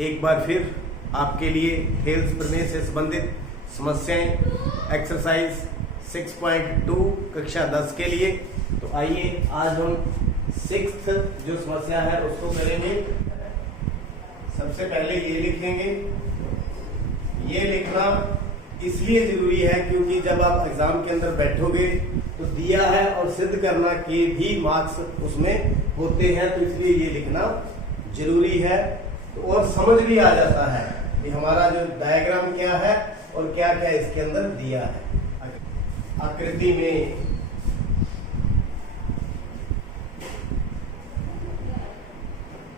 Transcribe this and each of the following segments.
एक बार फिर आपके लिए थेल्स प्रमेय से संबंधित समस्याएं एक्सरसाइज 6.2 कक्षा 10 के लिए। तो आइए आज हम 6th जो समस्या है उसको करेंगे। सबसे पहले ये लिखेंगे। ये लिखना इसलिए जरूरी है क्योंकि जब आप एग्जाम के अंदर बैठोगे तो दिया है और सिद्ध करना के भी मार्क्स उसमें होते हैं, तो इसलिए ये लिखना जरूरी है। तो और समझ भी आ जाता है कि हमारा जो डायग्राम क्या है और क्या क्या इसके अंदर दिया है। आकृति में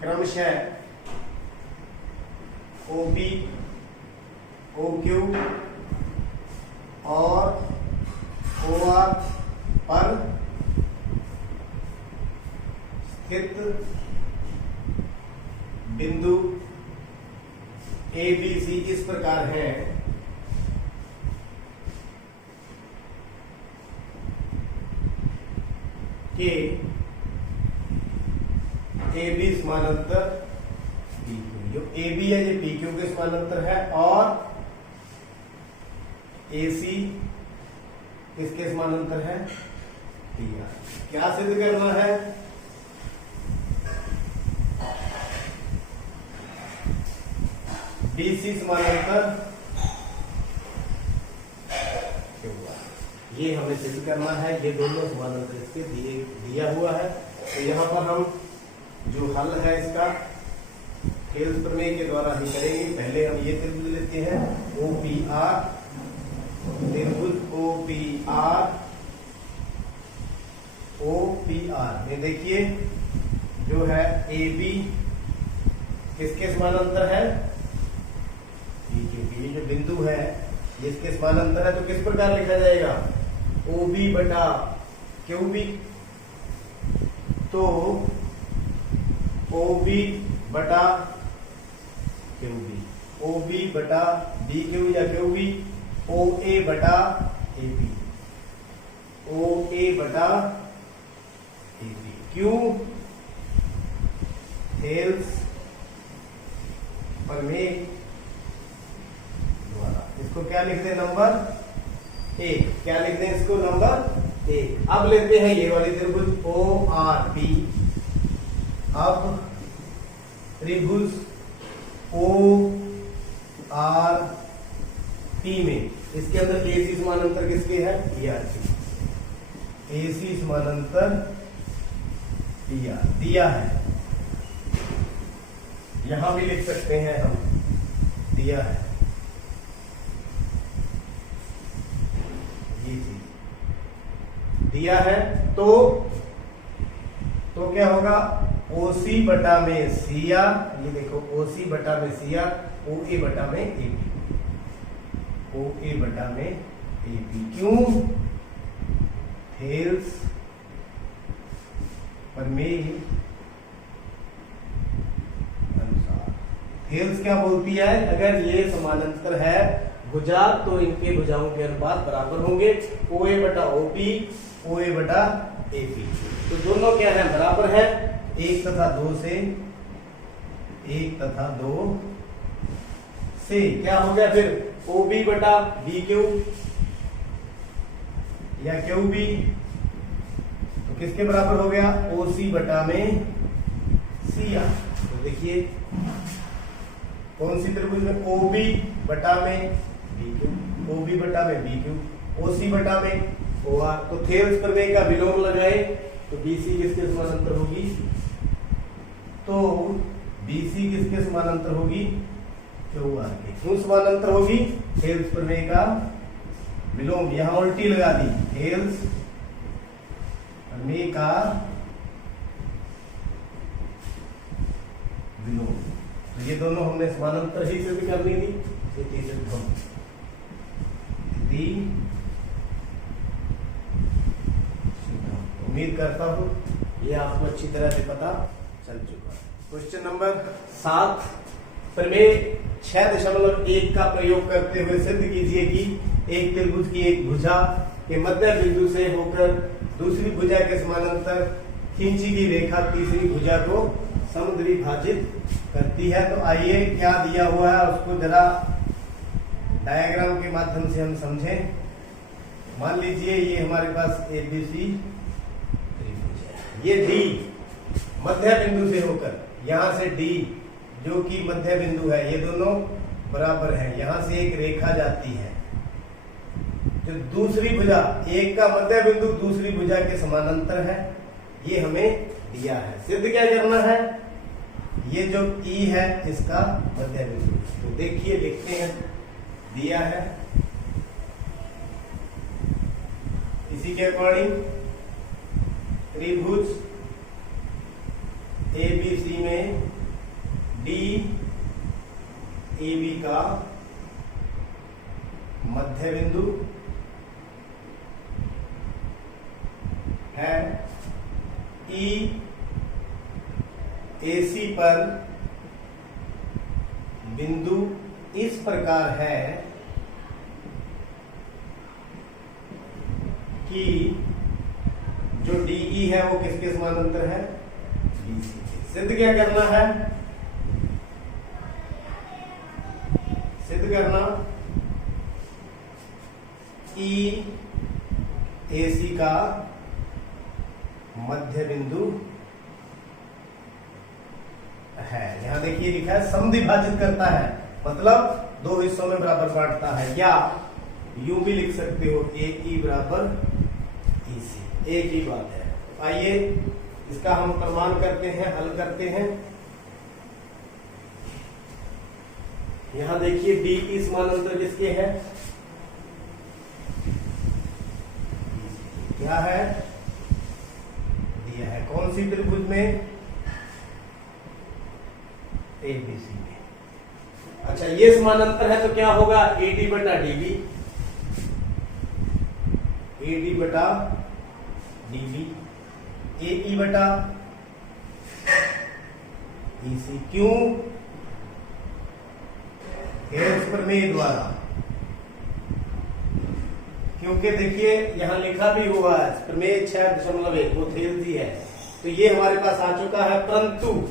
क्रमशः OB, OQ और OR पर स्थित बिंदु ABC इस प्रकार हैं कि AB समानांतर PQ, जो AB है ये PQ के समानांतर है और AC किसके समानांतर है? PR। क्या सिद्ध करना है? BC समानांतर ये हमें सिद्ध करना है। ये दोनों समानांतर इसके दिया हुआ है। तो यहाँ पर हम जो हल है इसका थेल्स प्रमेय के द्वारा ही करेंगे। पहले हम ये त्रिभुज लेते हैं OPR, त्रिभुज OPR में देखिए जो है AB किसके समानांतर है? क्योंकि ये जो बिंदु है ये इसके समानांतर है, तो किस प्रकार लिखा जाएगा? OB बटा QB। तो OB बटा QB, OB बटा BQ या QB, OA बटा AB, OA बटा AB। क्यों? थेल्स प्रमेय द्वारा इसको क्या लिखते हैं? नंबर 1। क्या लिखते हैं इसको? नंबर 1। अब लेते हैं ये वाली त्रिभुज ORP। अब त्रिभुज ORP में इसके अंदर AC समानांतर किसके है? PR के। AC समानांतर PR दिया है, यहां भी लिख सकते हैं हम, दिया है ये चीज दिया है। तो क्या होगा? OC बटा में CR, ये देखो OC बटा में CR, OA बटा में AB, OA बटा में AB। क्यों? थेल्स प्रमेय अनुसार थेल्स क्या बोलती है? अगर ये समानांतर है भुजा तो इनके भुजाओं के अनुपात बराबर होंगे। OA बटा OP, OA बटा AP। तो दोनों क्या है? बराबर है। 1 तथा 2 से, 1 तथा 2 से क्या हो गया फिर? OB बटा BQ या QB, तो किसके बराबर हो गया? OC बटा में CR। तो देखिए कौन सी त्रिभुज में? OB बटा में BQ, OB बटा में BQ, OC बटा में OR। तो थेल्स प्रमेय का विलोम लगाए तो BC किसके समानांतर होगी? तो BC किसके समानांतर होगी? QR के। क्यों समानांतर होगी? थेल्स प्रमेय का विलोम, यहां उल्टी लगा दी। थेल्स प्रमेय का विलोम, तो ये दोनों हमने समानांतर ही सिद्ध करनी थी। उम्मीद करता हूं ये आपको अच्छी तरह से पता चल चुका है। क्वेश्चन नंबर 7, प्रमेय 6.1 का प्रयोग करते हुए सिद्ध कीजिए कि एक त्रिभुज की एक भुजा के मध्य बिंदु से होकर दूसरी भुजा के समानांतर खींची गई रेखा तीसरी भुजा को समद्विभाजित करती है। तो आइए क्या दिया हुआ है उसको जरा डायग्राम के माध्यम से हम समझें। मान लीजिए ये हमारे पास ABC त्रिभुज है, ये D मध्य बिंदु से होकर यहां से D जो कि मध्य बिंदु है, ये दोनों बराबर है। यहां से एक रेखा जाती है जो दूसरी भुजा, एक का मध्य बिंदु दूसरी भुजा के समानांतर है, ये हमें दिया है। सिद्ध क्या करना है, ये जो E है इसका मध्य बिंदु। तो देखिए लिखते हैं, दिया है इसी के अकॉर्डिंग त्रिभुज ABC में DAB का मध्य बिंदु है, EAC पर बिंदु इस प्रकार है कि जो DE है वो किसके समानांतर है, BC के। सिद्ध क्या करना है, सिद्ध करना EAC का मध्य बिंदु है। यहां देखिए लिखा है समद्विभाजित करता है, मतलब दो हिस्सों में बराबर बांटता है, या यूं भी लिख सकते हो AE बराबर EC, एक ही बात है। आइए इसका हम प्रमाण करते हैं, हल करते हैं। यहां देखिए DE समानांतर किसके है, क्या है, दिया है कौन सी त्रिभुज में, ABC में। अच्छा ये समानांतर है तो क्या होगा, AD बटा DB, AD बटा DB, AE बटा EC। क्यों, हेल्स प्रमेय द्वारा, क्योंकि देखिए यहां लिखा भी हुआ है प्रमेय 6.1 वो थेल्स ही है, तो ये हमारे पास आ चुका है। परंतु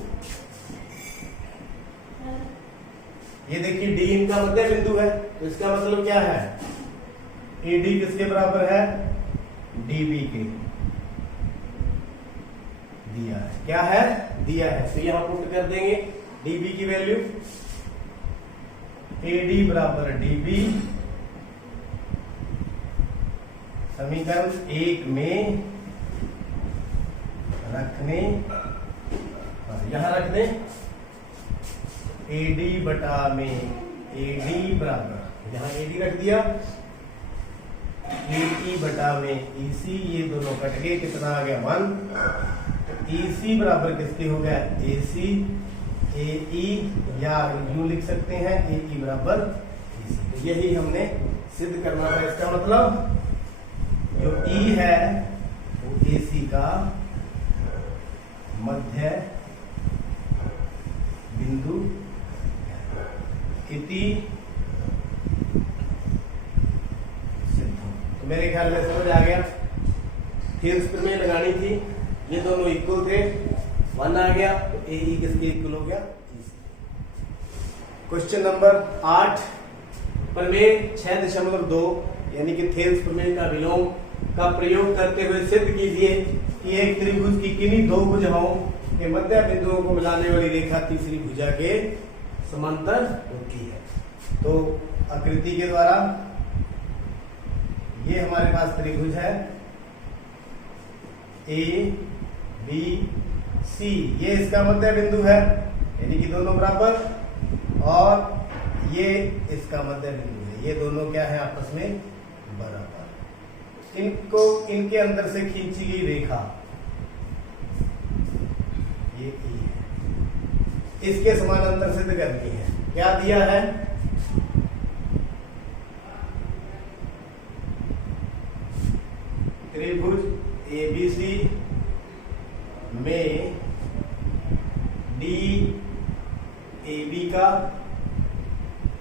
ये देखिए D इनका मध्य बिंदु है, तो इसका मतलब क्या है, AD किसके बराबर है, DB के, दिया है, क्या है, दिया है। तो यहां पुट कर देंगे DB की वैल्यू, AD बराबर DB समीकरण 1 में रखने, यहां रख दें AD बटा में AD बराबर, यहां AD रख दिया, AE बटा में EC, ये दोनों कट गए, कितना आ गया 1। तो EC बराबर किसके हो गया, AC, AE, या यूं लिख सकते हैं AE बराबर EC। तो यही हमने सिद्ध करना था। इसका मतलब जो E है वो AC का मध्य बिंदु इति सिद्ध। तो मेरे ख्याल में समझ आ गया, थेल्स प्रमेय लगानी थी, ये दोनों इक्वल थे, 1 आ गया, तो AE किसके इक्वल हो गया, क्वेश्चन नंबर 8 प्रमेय 6.2 यानी कि थेल्स प्रमेय का विलोम का प्रयोग करते हुए सिद्ध कीजिए कि एक त्रिभुज की किन्हीं दो भुजाओं के मध्य बिंदुओं को मिलाने वाली रेखा तीसरी भुजा के समांतर होती है। तो आकृति के द्वारा ये हमारे पास त्रिभुज है ABC, ये इसका मध्य बिंदु है यानी कि दोनों बराबर, और ये इसका मध्य बिंदु है, ये दोनों क्या है आपस में बराबर। इनको इनके अंदर से खींची गई रेखा ये E है, इसके समानांतर सिद्ध करनी है। क्या दिया है, त्रिभुज ABC में DAB का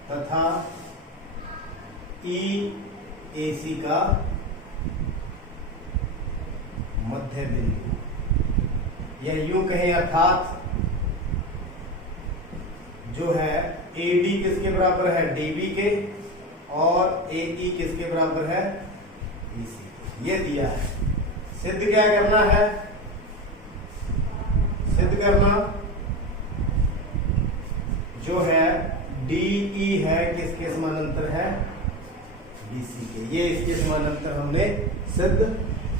तथा EAC का मध्य बिंदु, या यूं कहें अर्थात जो है AD किसके बराबर है, DB के, और AE किसके बराबर है, EC। ये दिया है। सिद्ध क्या करना है, सिद्ध करना जो है DE है किसके समानांतर है, BC के। ये इसके समानांतर हमने सिद्ध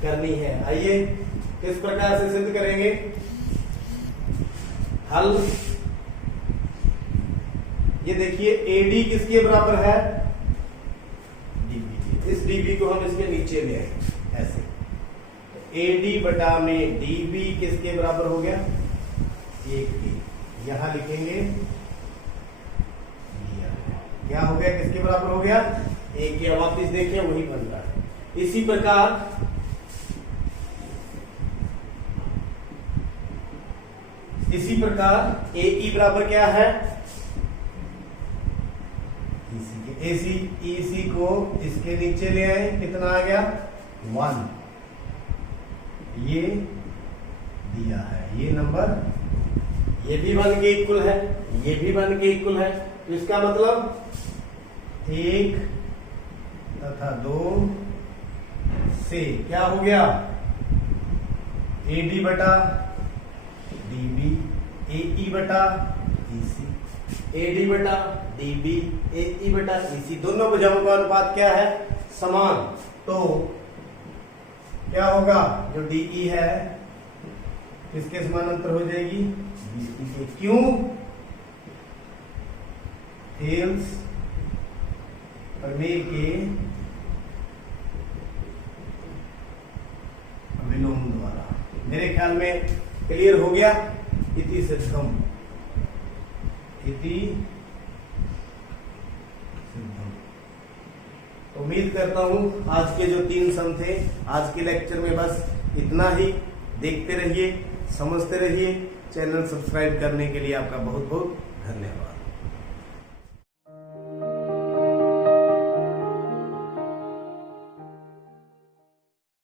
करनी है। आइए किस प्रकार से सिद्ध करेंगे। हल, ये देखिए AD किसके बराबर है, DB के। इस DB को हम इसके नीचे ले आए ऐसे, AD बटा में DB किसके बराबर हो गया, 1 के। यहां लिखेंगे क्या हो गया, किसके बराबर हो गया, 1 के। वापिस देखिए वही बन रहा है। इसी प्रकार AE बराबर क्या है, EC के। EC को इसके नीचे ले आए, कितना आ गया, 1। ये दिया है, ये नंबर, ये भी 1 के इक्वल है, ये भी 1 के इक्वल है। तो इसका मतलब 1 तथा 2 से क्या हो गया, AD बटा DB, AE बटा EC, AD बटा DB, AE बटा EC। दोनों भुजाओं का अनुपात क्या है, समान। तो क्या होगा, जो DE है किसके समानांतर हो जाएगी, BC के। क्यों, थेल्स प्रमेय के विलोम द्वारा। मेरे ख्याल में क्लियर हो गया। इति सिद्धम, इति सिद्धम। उम्मीद करता हूं आज के जो 3 सम थे, आज के लेक्चर में बस इतना ही। देखते रहिए, समझते रहिए। चैनल सब्सक्राइब करने के लिए आपका बहुत बहुत धन्यवाद।